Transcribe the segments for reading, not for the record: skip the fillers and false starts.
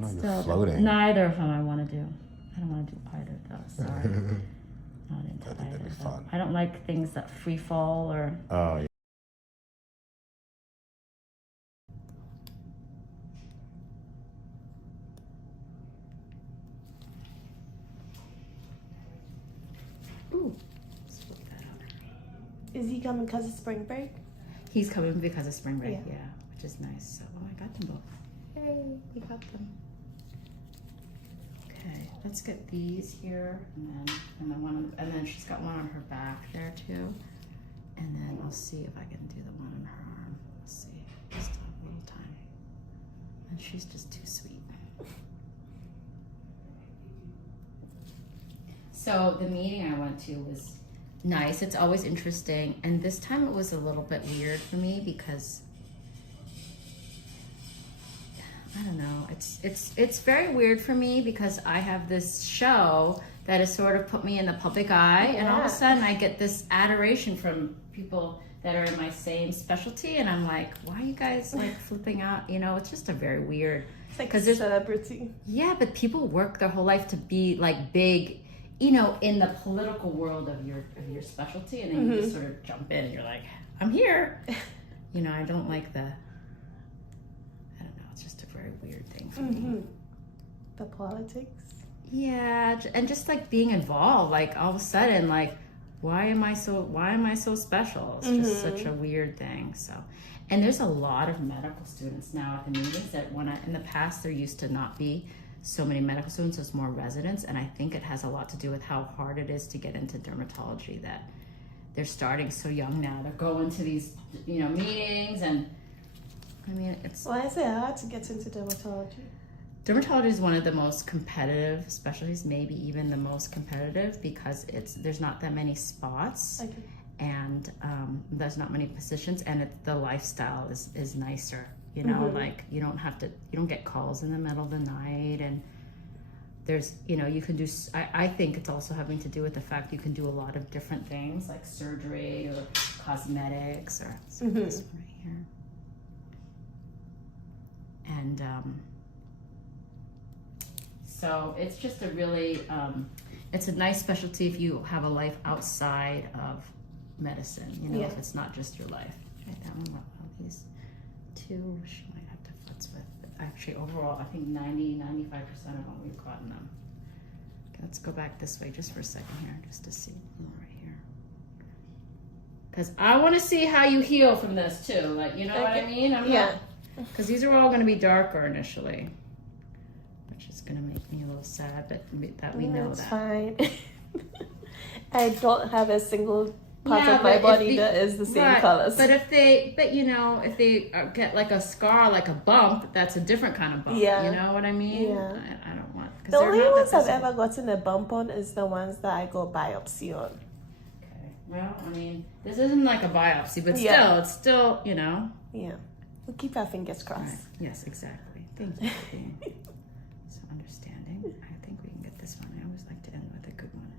No, you're floating. Neither of them I want to do. I don't want to do either though. Sorry. Not into I think that'd be fun. I don't like things that free fall or. Oh, yeah. Ooh. Let's flip that out. Is he coming because of spring break? He's coming because of spring break, Yeah. which is nice. So, I got them both. Hey, we got them. Okay, let's get these here, and then she's got one on her back there too, and then I'll see if I can do the one on her arm. Let's see, just a little time, and she's just too sweet. So the meeting I went to was nice. It's always interesting, and this time it was a little bit weird for me because I don't know. It's very weird for me because I have this show that has sort of put me in the public eye, and all of a sudden I get this adoration from people that are in my same specialty, and I'm like, why are you guys like flipping out? You know, it's just a very weird. It's like a celebrity. Yeah, but people work their whole life to be like big, you know, in the political world of your specialty, and then you just sort of jump in and you're like, I'm here. You know, I don't like the. It's just a very weird thing for me. The politics. Yeah, and just like being involved, like all of a sudden, like, why am I so special? It's just such a weird thing. So, and there's a lot of medical students now at the meetings that in the past there used to not be so many medical students, there's more residents, and I think it has a lot to do with how hard it is to get into dermatology, that they're starting so young now. They're going to these, you know, meetings, and I mean, it's... Why is it hard to get into dermatology? Dermatology is one of the most competitive specialties, maybe even the most competitive, because there's not that many spots, and there's not many positions, and the lifestyle is nicer. You know, like you don't get calls in the middle of the night, and there's, you know, you can do, I think it's also having to do with the fact you can do a lot of different things like surgery or cosmetics or this one right here. And so it's just a really, it's a nice specialty if you have a life outside of medicine, you know, if it's not just your life. Right, that one, all these two, she might have to futz with. But actually, overall, I think 95% of them we've gotten them. Okay, let's go back this way just for a second here, just to see more right here. Because I want to see how you heal from this too, like, you know what I mean? Because these are all going to be darker initially, which is going to make me a little sad, but that we know that. That's fine. I don't have a single part of my body that is the same colors. But if they get like a scar, like a bump, that's a different kind of bump. Yeah. You know what I mean? Yeah. I don't want. The only ones I've ever gotten a bump on is the ones that I go biopsy on. Okay. Well, I mean, this isn't like a biopsy, but still, it's still, you know. Yeah. We'll keep our fingers crossed. Right. Yes, exactly. Thank you for being so understanding. I think we can get this one. I always like to end with a good one.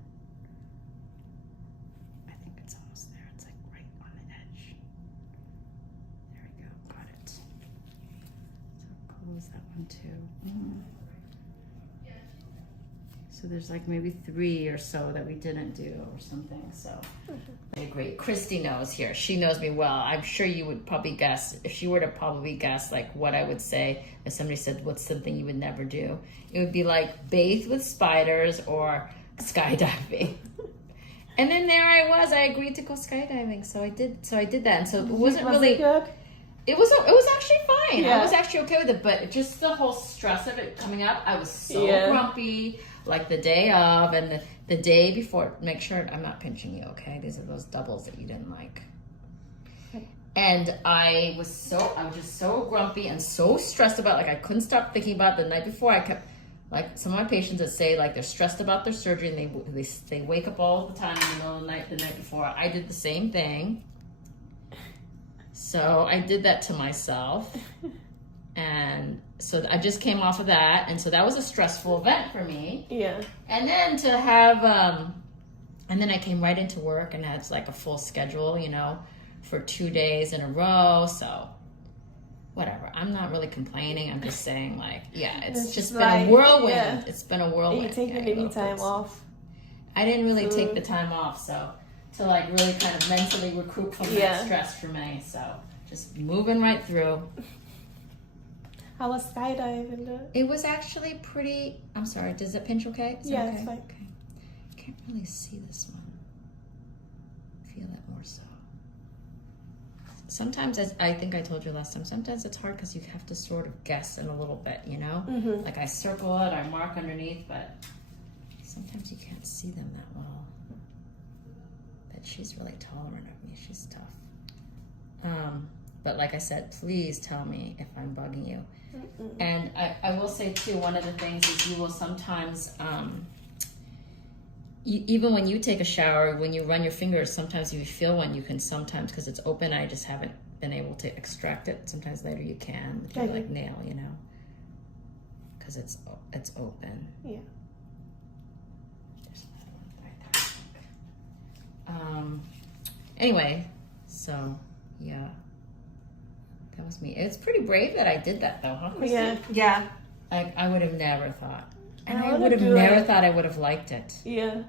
I think it's almost there. It's like right on the edge. There we go. Got it. So close that one too. So there's like maybe 3 or so that we didn't do or something. So I agree. Christy knows here. She knows me well. I'm sure you would probably guess, if she were to probably guess like what I would say if somebody said what's something you would never do, it would be like bathe with spiders or skydiving. And then there I was. I agreed to go skydiving. So I did that. And so it wasn't really good. It was actually fine. I was actually okay with it, but just the whole stress of it coming up, I was so grumpy. Like the day of and the day before. Make sure I'm not pinching you, okay? These are those doubles that you didn't like. And I was just so grumpy and so stressed about, like I couldn't stop thinking about the night before. I kept, like some of my patients that say like they're stressed about their surgery and they wake up all the time in the middle of the night before. I did the same thing. So I did that to myself. And so I just came off of that, and so that was a stressful event for me. Yeah. And then to have, and then I came right into work and had like a full schedule, you know, for 2 days in a row. So whatever. I'm not really complaining. I'm just saying, like, yeah, it's just been like, a whirlwind. yeah. It's been a whirlwind. Are you taking any time off? I didn't really take the time off, so to like really kind of mentally recoup from that stress for me. So just moving right through. How was skydiving? It was actually pretty. I'm sorry. Does it pinch okay? Is yeah, it okay? it's fine. Okay. Can't really see this one. Feel it more so. Sometimes, as I think I told you last time, sometimes it's hard because you have to sort of guess in a little bit, you know? Mm-hmm. Like I circle it, I mark underneath, but sometimes you can't see them that well. But she's really tolerant of me. She's tough. But like I said, please tell me if I'm bugging you. Mm-mm. And I will say too, one of the things is you will sometimes, even when you take a shower, when you run your fingers, sometimes if you feel one, you can sometimes, because it's open, I just haven't been able to extract it. Sometimes later you can, with your like nail, you know, because it's open. Yeah. There's another one right there. Anyway, so yeah, that was me. It's pretty brave that I did that though, huh, Christy? Yeah. I would have never thought. And I would have never thought I would have liked it. Yeah.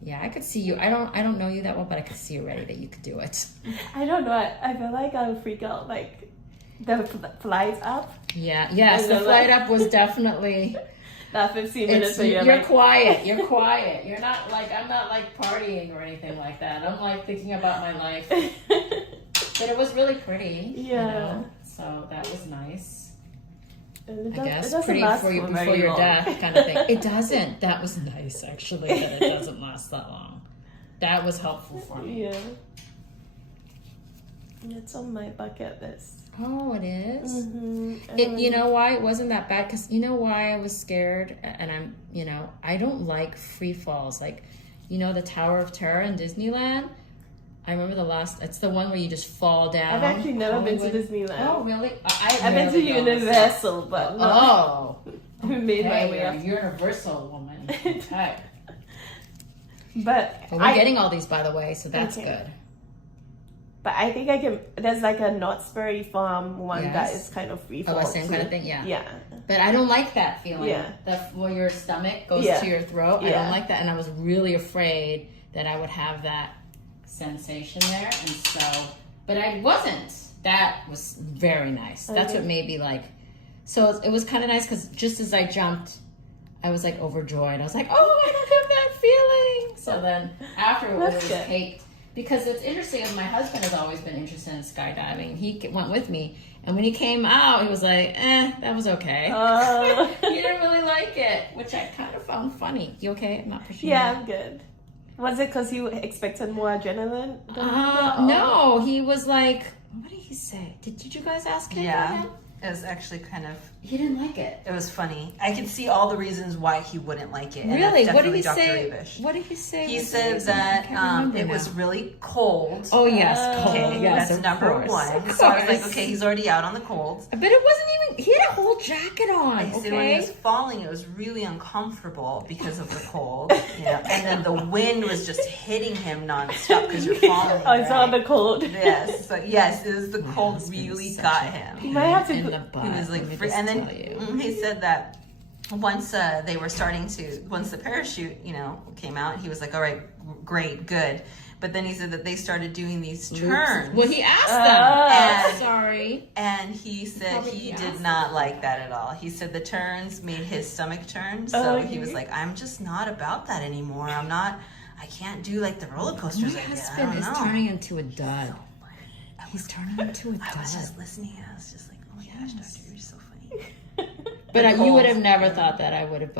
Yeah, I could see you. I don't know you that well, but I could see already that you could do it. I don't know. I feel like I would freak out, like the flight up. Yeah. Yes, the flight up was definitely that 15 minutes. You're like, quiet. You're quiet. You're not like, I'm not like partying or anything like that. I'm like thinking about my life. But it was really pretty. Yeah. You know? So that was nice. I guess pretty for you before your death kind of thing. It doesn't. That was nice actually that it doesn't last that long. That was helpful for me. Yeah. It's on my bucket list. Oh, it is? Mm-hmm. You know why it wasn't that bad? Because you know why I was scared? And I'm, you know, I don't like free falls. Like, you know, the Tower of Terror in Disneyland? I remember it's the one where you just fall down. I've actually never been to Disneyland. Oh, really? I've been to Universal, but not. I made my way up. You're a Universal woman. Okay. But we're getting all these, by the way, so that's good. But I think I can. There's like a Knott's Berry Farm one that is kind of free fall. Oh, the same kind of thing, yeah. Yeah. But I don't like that feeling. Yeah. Where your stomach goes to your throat. I don't like that, and I was really afraid that I would have that sensation there, and so, but I wasn't. That was very nice. That's what made me like. So it was kind of nice because just as I jumped, I was like overjoyed. I was like, oh, I don't have that feeling. So then after it was caked. Because it's interesting, my husband has always been interested in skydiving. He went with me, and when he came out, he was like, that was okay. He didn't really like it, which I kind of found funny. You okay? I'm not pushing you. I'm good. Was it because you expected more adrenaline? No, he was like, what did he say? Did you guys ask him? Yeah, it was actually kind of... He didn't like it. It was funny. I could see all the reasons why he wouldn't like it. Really? And What did he Dr. say? Abish. What did he say? He said that it was really cold. Oh, yes, cold. Okay, yes, that's number one. So I was like, okay, he's already out on the cold. But it wasn't even... He had a whole jacket on, I said when he was falling, it was really uncomfortable because of the cold. And then the wind was just hitting him nonstop because you're falling. I saw the cold. Yes. So yes, it was the cold really got him. He might have to... In the butt. He was like... And then he said that once they were once the parachute, came out, he was like, all right, great, good. But then he said that they started doing these turns. Well, he asked them. Sorry. And he said he did not like that at all. He said the turns made his stomach turn. So he was like, I'm just not about that anymore. I can't do like the roller coasters. My husband is turning into a dud. He's turning into a dud. I was just listening and I was just like, oh my gosh, doctor, you're so funny. But you would have never thought that I would have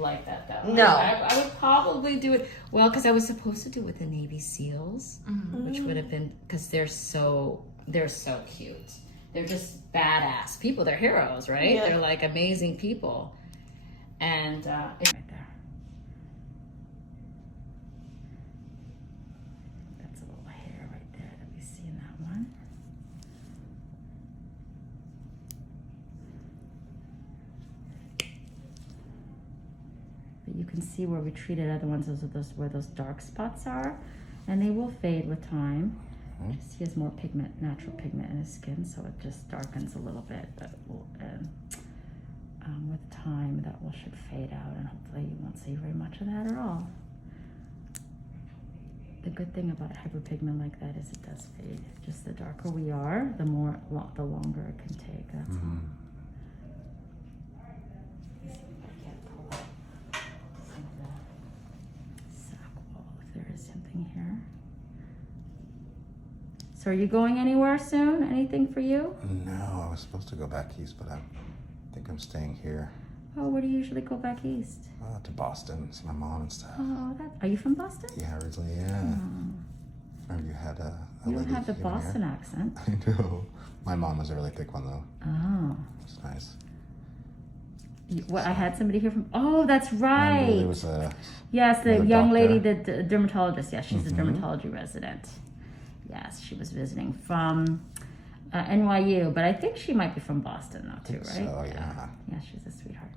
liked that though. No. I would probably do it, well, because I was supposed to do it with the Navy SEALs, which would have been, because they're so cute. They're just badass people. They're heroes, right? Yeah. They're like amazing people. And it's right there. That's a little hair right there that we see in that one. But you can see where we treated other ones, where those dark spots are, and they will fade with time. He has more pigment, natural pigment in his skin, so it just darkens a little bit. But with time, that should fade out, and hopefully you won't see very much of that at all. The good thing about hyperpigment like that is it does fade. Just the darker we are, the longer it can take. That's all. There is something here. So are you going anywhere soon? Anything for you? No, I was supposed to go back east, but I think I'm staying here. Oh, where do you usually go back east? To Boston, see my mom and stuff. Oh, are you from Boston? Yeah, originally, yeah. Oh. Remember you had a You don't lady have the here. Boston accent. I know. My mom was a really thick one, though. Oh. It's nice. I had somebody here from. Oh, that's right. There was yes, the young doctor. lady, the dermatologist. Yes, she's a dermatology resident. Yes, she was visiting from NYU, but I think she might be from Boston though too, right? So, yeah. Yeah, she's a sweetheart.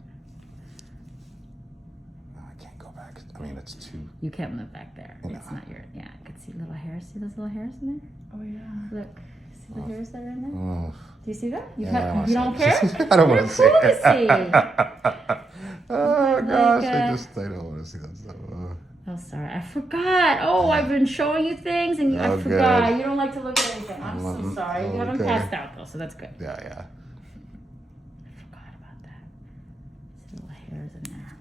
No, I can't go back. I mean, it's too. You can't move back there. No. It's not your. Yeah, I could see little hairs. See those little hairs in there? Oh yeah. Look, see the hairs that are in there? Oh. Do you see that? You, Yeah, you don't care? I don't want to see Cool it. to see. Oh gosh, Like, I don't want to see that stuff. Oh, sorry. I forgot. Oh, I've been showing you things and I Oh, forgot. good. You don't like to look at anything. I'm so sorry. You haven't Okay. passed out, though, so that's good. Yeah. I forgot about that. See little hairs in there.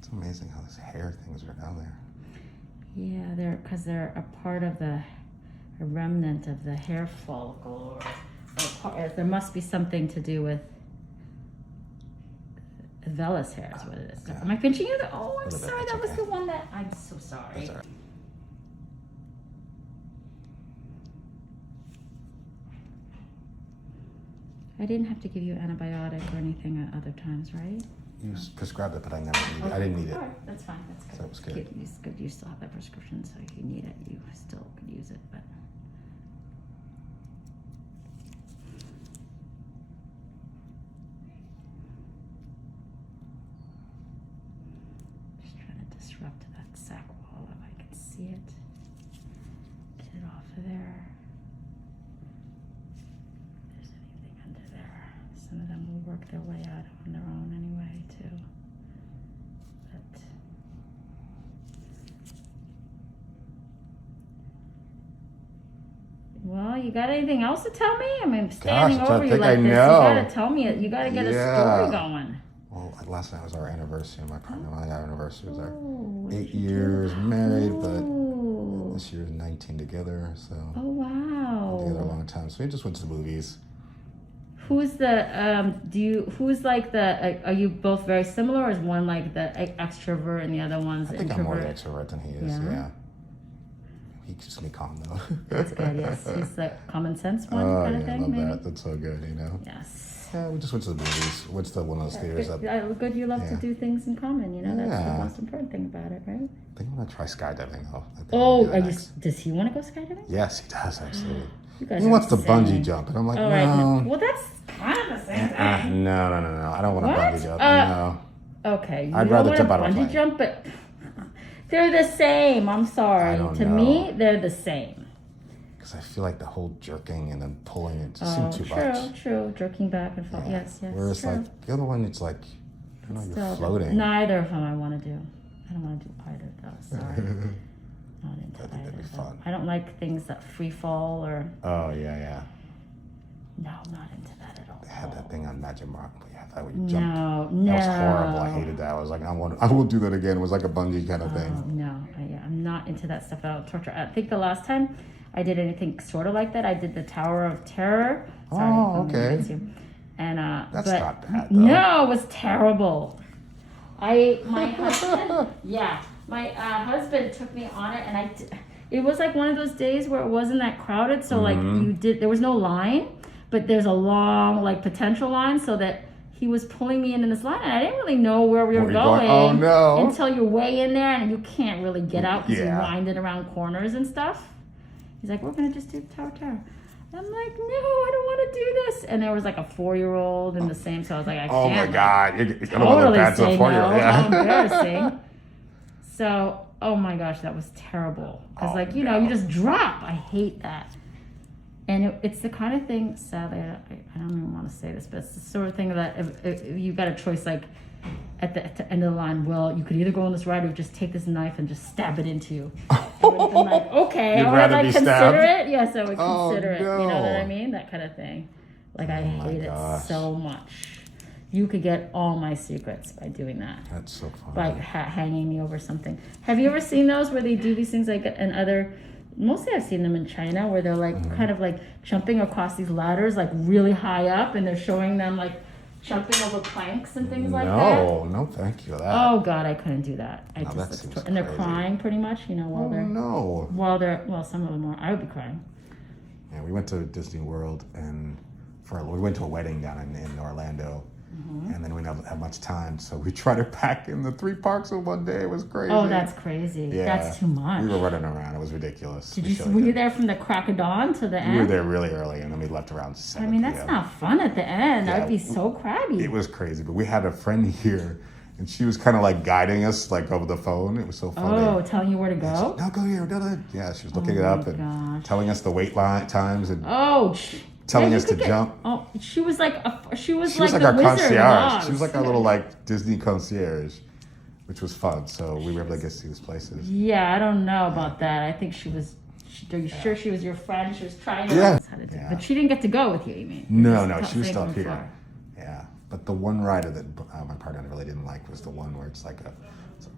It's amazing how these hair things are down there. Yeah, because they're a part of a remnant of the hair follicle. Or there must be something to do with vellus hair is what it is. Yeah. Am I pinching you? Oh, I'm Little bit, sorry. that's That was okay. the one that... I'm so sorry. That's all right. I didn't have to give you antibiotic or anything at other times, right? You prescribed it, but I never needed it. I didn't need it. All right, that's fine. That's good. So it was good. It's good. You still have that prescription, so if you need it, you still could use it. But just trying to disrupt that sac wall if I can see it. Get it off of there. If there's anything under there, some of them will work their way out on their own anyway, too. But well, you got anything else to tell me? I mean, I'm standing Gosh, I over you think like I this. You know. gotta tell me it. You gotta get a story going. Well, last night was our anniversary. My partner and my anniversary was our Oh, 8 years married, but oh. this year is 19 together. So Oh, wow. together a long time. So we just went to the movies. Who's the who's like the are you both very similar, or is one like the extrovert and the other one's I the think I'm more the introvert? extrovert than he is. Yeah? Yeah. He keeps me calm though. That's good, yes. He's the common sense one Oh kind yeah, of thing, I love maybe? that. That's so good, you know. Yes. Yeah, we just went to the movies. Went to one of those theaters up. Good you love to Yeah. do things in common, you know, that's Yeah. the most important thing about it, right? I think I'm gonna try skydiving though. I think Oh, I'm gonna do that next. does he want to go skydiving? Yes, he does actually. You guys He are wants to insane. bungee jump, and I'm like, All right, no. well, that's kind of the same thing. No. I don't want to What? bungee jump. No. Okay, you I'd don't rather want jump to out of a bungee plane. jump, but they're the same. I'm sorry. I don't To know. me, they're the same. Because I feel like the whole jerking and then pulling, it just Oh, seemed too true, much. true. Jerking back and forth. Yeah. Yes, yes. Whereas true. like the other one, it's like, I don't know, Still, you're floating. neither of them I want to do. I don't want to do either of those. Sorry. Not into I think either that'd be of them. fun. I don't like things that free fall or. Oh yeah. No, not into that at all. They had that thing on Magic Mark. Yeah, that would you jump. No. That was horrible. I hated that. I was like, I will do that again. It was like a bungee kind of Oh, thing. no, I'm not into that stuff at all. Torture. I think the last time I did anything sort of like that, I did the Tower of Terror. Sorry, Oh, I'm gonna okay. get you. And That's but not bad, though. no, it was terrible. My husband, yeah, my husband took me on it, and it was like one of those days where it wasn't that crowded, so like there was no line, but there's a long like potential line, so that he was pulling me in this line, and I didn't really know where we were Where you going. going? Oh, no. Until you're way in there, and you can't really get out because Yeah. you're winded around corners and stuff. He's like, we're gonna just do the Tower of Terror. I'm like, no, I don't want to do this. And there was like a 4-year-old in the same, so I was like, Oh my can't. God, you're gonna Totally look bad to a say 4-year-old. no. Yeah. How embarrassing. So oh my gosh, that was terrible. Because, Oh, like, you no. know, you just drop. I hate that. And it's the kind of thing, sadly, I don't even want to say this, but it's the sort of thing that if you got a choice, like, at the end of the line, well, you could either go on this ride or just take this knife and just stab it into you. I would have been like, okay, You'd I would rather like be consider stabbed? it. Yes, I would Oh, consider it. You know what I no. mean? That kind of thing. Like, I Oh, my hate gosh. it so much. You could get all my secrets by doing that. That's so funny. By hanging me over something. Have you ever seen those where they do these things like in other, mostly I've seen them in China where they're like kind of like jumping across these ladders like really high up and they're showing them like jumping over planks and things like that. No, thank you for that. Oh God, I couldn't do that. I No, that just seems and they're crazy. crying pretty much, you know, Oh, no. well, some of them are. I would be crying. Yeah, we went to Disney World and we went to a wedding down in Orlando. And then we didn't have much time, so we tried to pack in the 3 parks in one day. It was crazy. Oh, that's crazy. Yeah. That's too much. We were running around. It was ridiculous. Were you there from the crack of dawn to the end? We were there really early, and then we left around 7 I mean, that's p.m. not fun at the end. Yeah. I'd be so crabby. It was crazy, but we had a friend here, and she was kind of like guiding us like over the phone. It was so funny. Oh, telling you where to go? No, go here. Yeah, she was looking it my up and gosh. telling us the wait line times and Oh, telling yeah, us you to could jump. Oh, she was like She was like like the our Wizard of concierge. Oz. She was like our little like Disney concierge, which was fun. So we were able to get to see these places. Yeah, I don't know about that. I think she was. Are you sure she was your friend? She was trying to. Yeah. How to do, Yeah. But she didn't get to go with you. You mean? No, Just she was saying still up from here. afar. Yeah, but the one rider that my partner really didn't like was the one where it's like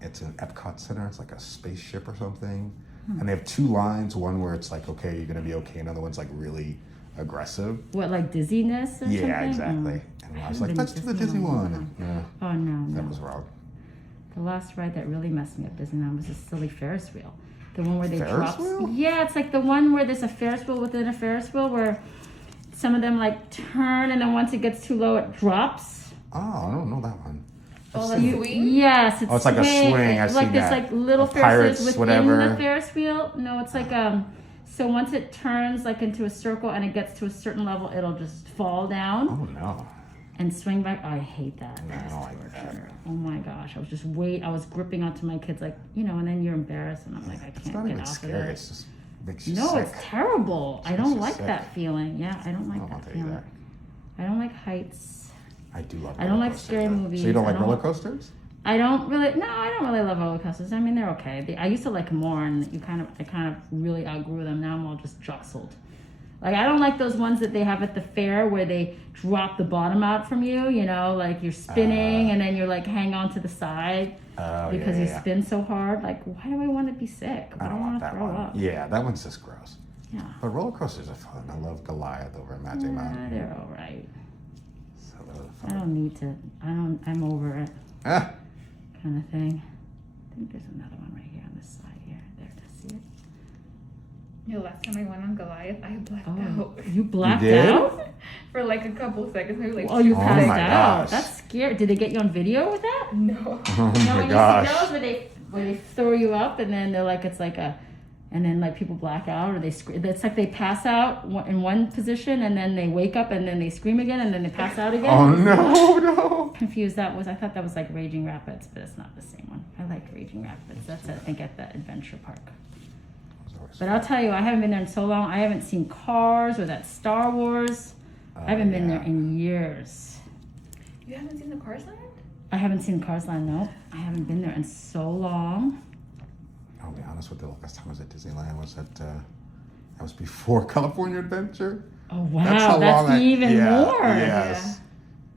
it's an Epcot Center. It's like a spaceship or something, and they have 2 lines. One where it's like, okay, you're gonna be okay. Another one's like really aggressive. What, like dizziness or something? Yeah, exactly. Mm. And I was haven't like, been let's to do the Disney Disney in a long one. Yeah, Oh no, that no. was wrong. The last ride that really messed me up Disneyland was a silly Ferris wheel. The one where they Ferris drop. wheel? Yeah, it's like the one where there's a Ferris wheel within a Ferris wheel where some of them like turn and then once it gets too low it drops. Oh, I don't know that one. Oh, I've like seen it. swing? Yes, it's Oh, it's like a swing. I've like seen there's that. like little The Pirates, Ferris within whatever. the Ferris wheel. No, it's like so once it turns like into a circle and it gets to a certain level, it'll just fall down Oh no. and swing back. I hate that. No, I don't like that. Oh my gosh, I was gripping onto my kids like, you know, and then you're embarrassed and I'm like, I It's can't not get even off scary. of it. It's just makes you No, sick. it's terrible. I Makes don't you like sick. that feeling. Yeah, I don't like I don't want that to do feeling. that. I don't like heights. I do love. I don't roller like coasters, scary though. movies. So you don't I like don't- roller coasters? I don't really love roller coasters. I mean, they're okay. I used to like them more, and I kind of really outgrew them. Now I'm all just jostled. Like I don't like those ones that they have at the fair where they drop the bottom out from you. You know, like you're spinning and then you're like hang on to the side Oh, because yeah, you yeah. spin so hard. Like, why do I want to be sick? I I don't want want to that throw one. up. Yeah, that one's just gross. Yeah, But roller coasters are fun. I love Goliath over at Magic Mountain. they're all right. So those are I fun. don't need to. I'm over it. Ah, Kind of thing. I think there's another one right here on this side here. There, to see it. Yeah, last time I went on Goliath, I blacked Oh, out you blacked did? out? for like a couple seconds, maybe like Oh, you Oh passed my out. gosh. That's scary. Did they get you on video with that? no. oh No, my when gosh. you see those where they throw you up and then they're like it's like a, and then like people black out or they scream. It's like they pass out in one position and then they wake up and then they scream again and then they pass out again. Oh no, no. Confused. I thought that was like Raging Rapids, but it's not the same one. I like Raging Rapids. That's I think at the adventure park. But I'll tell you, I haven't been there in so long. I haven't seen Cars or that Star Wars. I haven't been there in years. You haven't seen the Cars Land? I haven't seen Cars Land. No, I haven't been there in so long. I'll be honest with you. Last time I was at Disneyland was at that was before California Adventure. Oh wow, how that's long even more. Yes.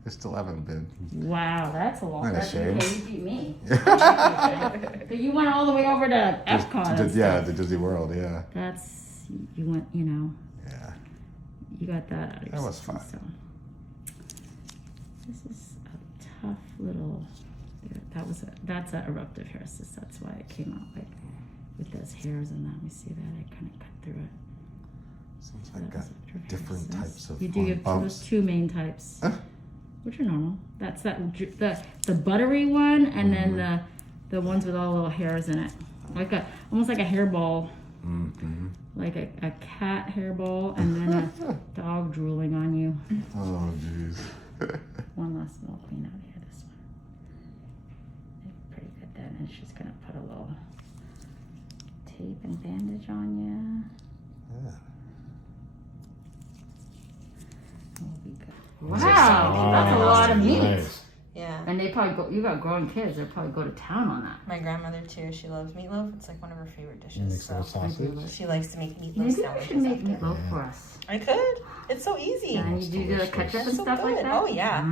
I still haven't been. Wow, that's a long. Not a That's shame. okay, you beat me. But you went all the way over to Epcot. and Yeah, stuff. the Disney World. Yeah. That's you went. You know, Yeah. you got that out of your That was system, fun. So. This is a tough little. That's a eruptive hair cyst. That's why it came out like with those hairs and that. We see that I kind of cut through it. Seems So like that was eruptive hair different cyst. types of You do have bumps. those 2 main types. Huh? Which are normal. That's the buttery one, and then the ones with all the little hairs in it, like almost like a hairball, Mm-hmm. like a cat hairball, and then a dog drooling on you. Oh jeez. One last little clean out here. This one, pretty good. Then and she's gonna put a little Wow, that's a lot of meat. Nice. Yeah. And they probably go, you got growing kids, they'll probably go to town on that. My grandmother too, she loves meatloaf. It's like one of her favorite You dishes. mix it with sausage? She likes to make meatloaf Maybe you sandwiches should make after. meatloaf for us. I could. It's so easy. And That's you do the delicious. ketchup and It's so stuff good. like that? Oh yeah.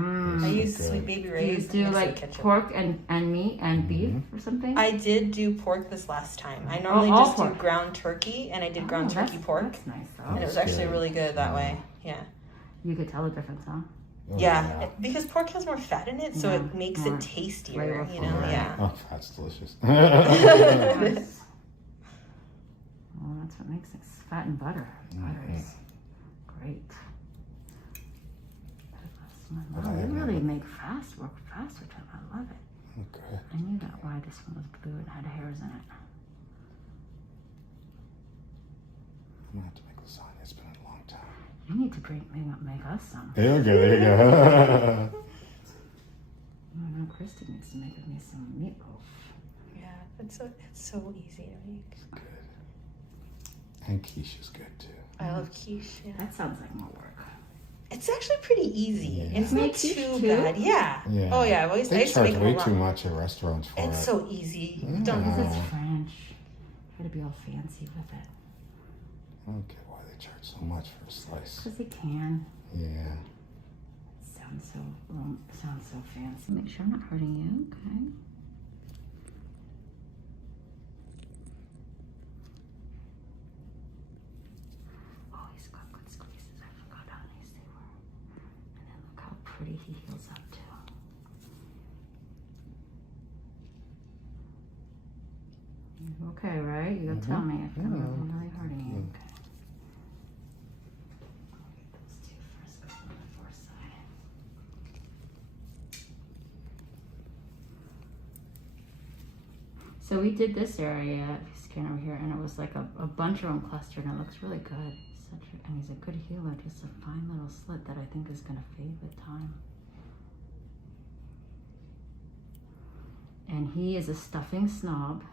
I use good. Sweet Baby Do you Ray's. do mixed with like ketchup. pork and meat and beef or something? I did do pork this last time. I normally all just do pork. ground turkey, and I did ground turkey pork, That's nice though. and it was That's actually good. really good that way. Yeah. You could tell the difference, huh? Oh, Yeah, because pork has more fat in it, so Yeah, it makes more it tastier. You know, flavorful, right. yeah. Oh, that's delicious. Yes. Well, that's what makes it fat and butter. Butter is great. Wow, they really make work fast with them. I love it. Okay. I knew that why this one was blue and had hairs in it. I'm gonna have to make lasagna. It's been a long time. You need to make us some. There you go. There you go. I know Christy needs to make me some meatloaf. Yeah, it's so easy to make. Good. And quiche is good too. I love quiche. Yeah. That sounds like more work. It's actually pretty easy. Yeah. It's You not make quiche too too? bad. Yeah. Yeah. Oh yeah. I They used to charge make them way a lot. too much at restaurants for It's it. so easy. Yeah. Don't. Because it's French. Try to be all fancy with it. I don't get why they charge so much for a slice. Because they can. Yeah. Sounds so fancy. Make sure I'm not hurting you, okay? Oh, he's got good squeezes. I forgot how nice they were. And then look how pretty he heals up too. You okay, right? You gotta tell me if I'm really hurting you. Okay. Those two first go on the far side. So we did this area, if you scan over here, and it was like a bunch of them clustered, and it looks really good. And he's a good healer, just a fine little slit that I think is gonna fade with time. And he is a stuffing snob.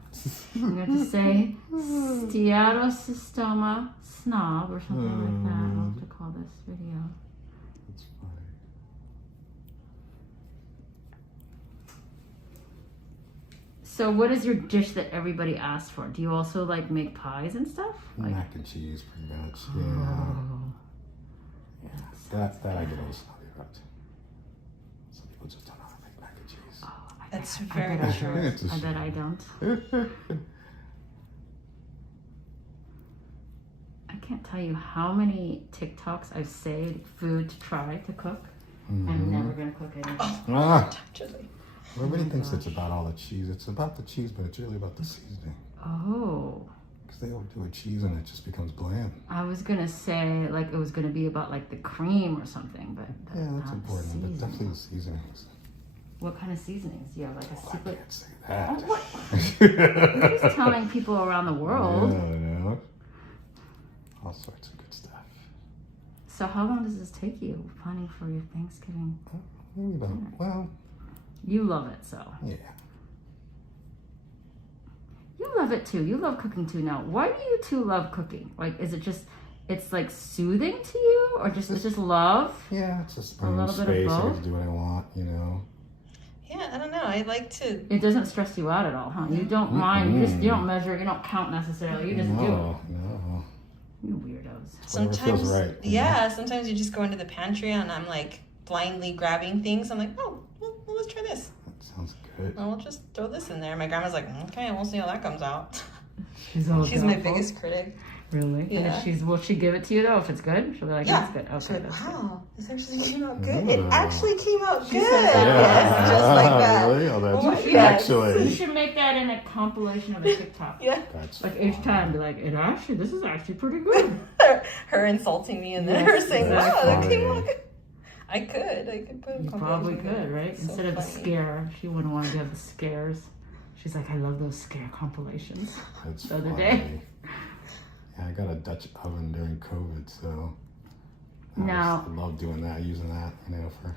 I'm going to say steatocystoma snob or something like that. I'll have to call this video. That's funny. So what is your dish that everybody asks for? Do you also like make pies and stuff? Like, Mac and cheese, pretty much. Yeah. oh, Yeah. That I get a little snobby about. Some people just don't know how to make mac and cheese. That's I very bet I true. don't. It's a I bet I don't. I can't tell you how many TikToks I've saved food to try to cook. I'm never gonna cook anything. Ah, Actually. everybody thinks it's about all the cheese. It's about the cheese, but it's really about the seasoning. Oh, Because they overdo a cheese and it just becomes bland. I was gonna say like it was gonna be about like the cream or something, but Yeah, that's not the important, but seasoning. definitely the seasonings. What kind of seasonings? Do you have like a Oh, I secret? can't say that. Oh, what? I'm just telling people around the world. No. All sorts of good stuff. So how long does this take you planning for your Thanksgiving? Maybe about, well, You love it, so. yeah. You love it too. You love cooking too. Now, why do you two love cooking? Like, is it just, it's like soothing to you, or just it's just love? Yeah, it's just A my own little bit of space. I both? get to do what I want, you know. Yeah, I don't know. I like to. It doesn't stress you out at all, huh? You don't mind. You don't measure. You don't count necessarily. You just do it. No. You weirdos. Whatever Sometimes, feels right. you know? yeah. Sometimes you just go into the pantry and I'm like blindly grabbing things. I'm like, oh, well, let's try this. That sounds good. Well, we'll just throw this in there. My grandma's like, okay, we'll see how that comes out. She's all She's my doubtful. biggest critic. Really? Yeah. And will she give it to you though if it's good? She'll be like, Yeah. it's good. Okay, She's like, that's good. wow, this actually came out good. Ooh. It actually came out good. said that. Yes, just like that. Really? Oh, that's Oh, yes. You actually. should make that in a compilation of a TikTok. Yeah. That's Like each time, be like, this is actually pretty good. Her insulting me and then Yes, her saying, wow, exactly. that came out good. I could put a You combination probably together. could, right? So Instead of the funny. scare, she wouldn't want to give the scares. She's like, I love those scare compilations. That's The other funny. day. Yeah, I got a Dutch oven during COVID, so Now- I love doing that, using that, you know, for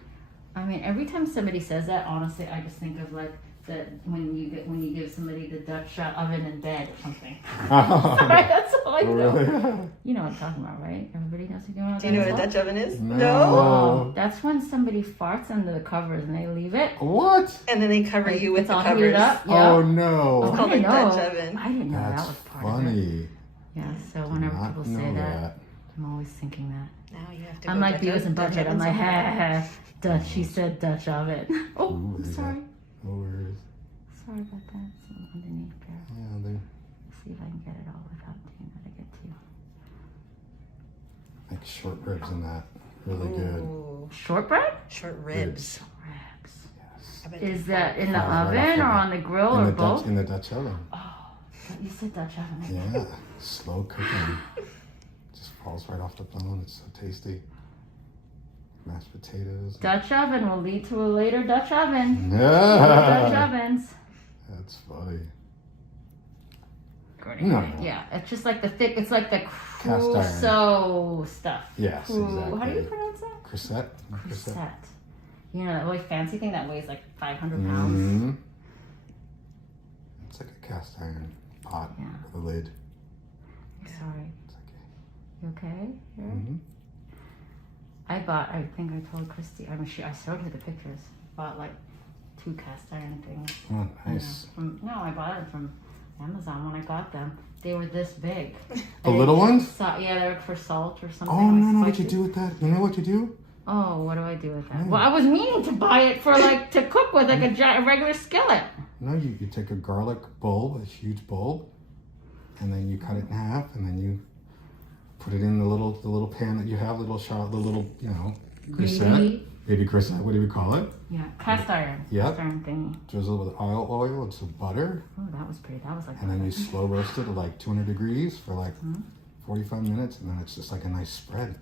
I mean, every time somebody says that, honestly, I just think of like that when you give somebody the Dutch oven in bed or something. Oh, Sorry, that's all I know. really? You know what I'm talking about, right? Everybody knows what Do you know what a Dutch oven is? Oh, that's when somebody farts under the covers and they leave it. What? And then they cover you with It's the all covers. heated up. Yeah. Oh no. It's called I a didn't know. Dutch oven. I didn't know That's that was part of it. funny. Yeah, so Did whenever not people say know that, I'm always thinking that. Now you have to go I'm like Beavis and Dutch Butthead. I'm ovens like, on. ha ha, Dutch. She said Dutch oven. Oh, Ooh, I'm yeah. sorry. No worries. Sorry about that. So underneath there. Yeah, they Let's see if I can get it all without doing that again too. like short ribs in that. Really good. Ooh, Shortbread? short ribs. Ribs. Yes. I bet Is that in the Right off oven the or bat. on the grill In or the both? Dutch, in the Dutch oven. Oh, you said Dutch oven. Yeah, slow cooking. Just falls right off the bone. It's so tasty. Mashed potatoes. Dutch oven will lead to a later Dutch oven. Dutch Yeah. ovens. That's funny. No. Yeah, it's just like the thick. It's like the Cast iron. Crusoe stuff. Yes, exactly. How do you pronounce that? Crusette? Crusette. You know that really fancy thing that weighs like 500 pounds. Mm-hmm. It's like a cast iron pot Yeah. with a lid. Sorry. It's okay. You okay? Here? Mm-hmm. I think I told Christy. I showed her the pictures. Bought like 2 cast iron things. Oh, nice. I bought it from Amazon when I got them. They were this big. The little ones? Yeah, they were for salt or something. Oh, no, like no, what you spicy. do with that? You know what you do? Oh, what do I do with that? Well, I was meaning to buy it for like to cook with like a regular skillet. No, you take a garlic bulb, a huge bulb, and then you cut it in half, and then you put it in the little pan that you have, the little, you know, grisette. Baby grisette, what do we call it? Yeah, cast iron. Yep. Cast iron thingy. Drizzle with oil and some butter, Oh, that was pretty. That was like. and then you slow roast it at like 200 degrees for like 45 minutes, and then it's just like a nice spread.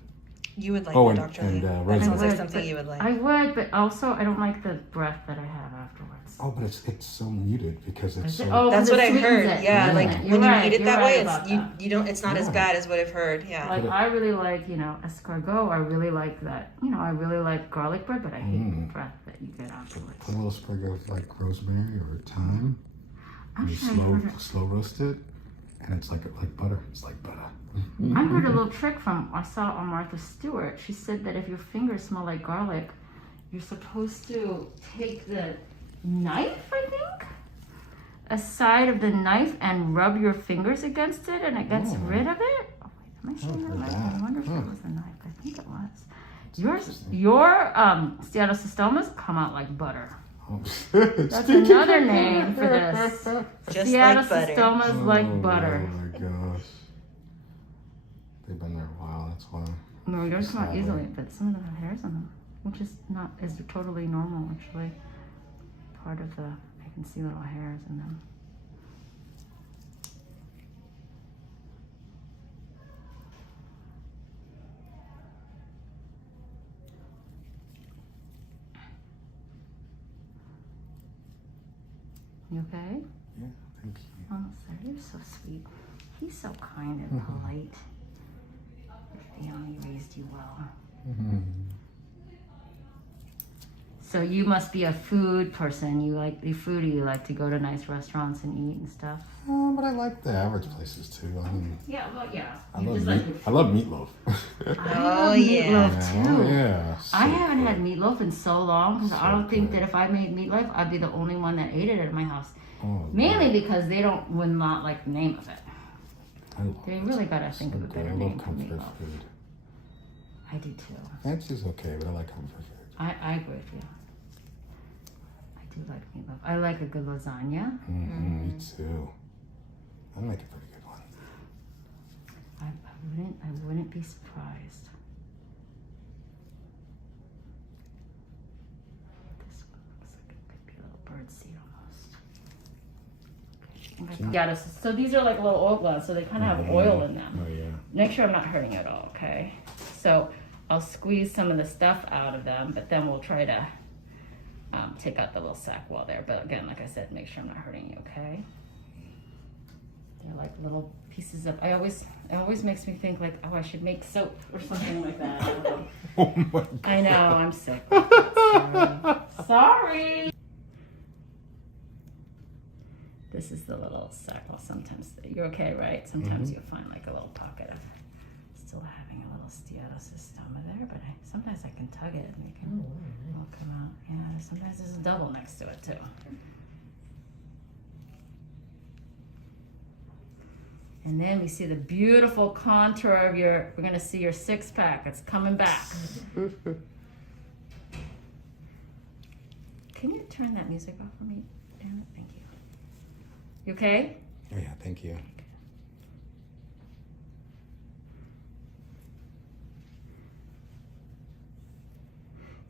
You would like Oh, that, and- Dr. and, Lee. uh, That sounds like rosemary. something you would like. I would, but also I don't like the breath that I have afterwards. Oh, but it's so muted because it's Is it? so. Oh, That's because what it I've heard. sweetens it. Yeah, Yeah. like You're when you right, eat it you're that right way, about it's you that. don't. It's not as Yeah. bad as what I've heard. Yeah. Like I really like, escargot. I really like that. I really like garlic bread, but I hate the breath that you get afterwards. Put a little sprig of like rosemary or thyme. I'm You sure I heard it. slow roast it, and it's like butter. It's like butter. I heard a little trick I saw on Martha Stewart. She said that if your fingers smell like garlic, you're supposed to take the knife, I think, a side of the knife and rub your fingers against it, and it gets rid of it. Oh, wait, am I saying that heard right? that. I wonder if Huh. it was the knife. I think it was. Your steatocystomas come out like butter. That's another name for this. Just like butter. Steatocystomas like butter. Oh my gosh. They've been there a while, that's why. No, yours come out Sadly. easily, but some of them have hairs on them, which is totally normal actually. Part of I can see little hairs in them. You okay? Yeah, thank you. Oh, sorry, you're so sweet. He's so kind and polite. Your family raised you well. So you must be a food person. You like the food, or you like to go to nice restaurants and eat and stuff. But I like the average places too. I mean, Yeah, well, yeah. I You love just meat. like I love meatloaf. I Oh, love yeah. meatloaf too. Yeah. I so haven't had good. meatloaf in so long because I So don't think good. that if I made meatloaf, I'd be the only one that ate it at my house. Oh, Mainly because they would not like the name of it. I love They it. really gotta think of a good. better I name love for comfort meatloaf. food. I do too. Fancy's okay, but I like comfort food. I agree with you. I do like meatloaf. I like a good lasagna. Me too. I make a pretty good one. I wouldn't be surprised. This one looks like it could be a little bird seed almost. Okay. Yeah, so these are like little oil glands, so they kind of have oil in them. Oh yeah. Make sure I'm not hurting at all, okay? So I'll squeeze some of the stuff out of them, but then we'll try to take out the little sac wall there. But again, like I said, make sure I'm not hurting you, okay? They're like little pieces of, it always makes me think like, oh, I should make soap or something like that. I don't know. Oh my god. I know, I'm sick. Sorry. This is the little sac. Well, sometimes you're okay, right? Sometimes you'll find like a little pocket of still having a little steatocystoma there, but sometimes I can tug it and it can all come out. Yeah, sometimes there's a double next to it too. And then we see the beautiful contour of we're gonna see your six pack. It's coming back. Can you turn that music off for me, Darren? Thank you. You okay? Oh yeah, thank you.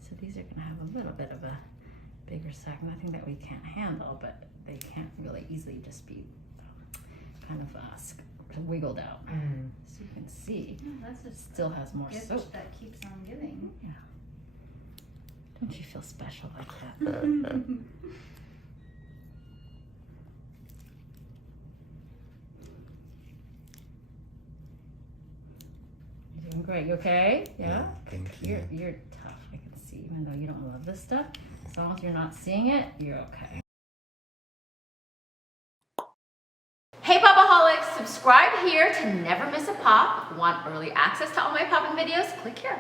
So these are gonna have a little bit of a bigger sac, nothing that we can't handle, but they can't really easily just be kind of wiggled out. So you can see, That's it still has more gift soap. that keeps on giving. Yeah. Don't you feel special like that? You're doing great. You okay? Yeah? Thank you. You're tough. I can see, even though you don't love this stuff. As long as you're not seeing it, you're okay. Hey Popaholics, subscribe here to never miss a pop. Want early access to all my popping videos? Click here.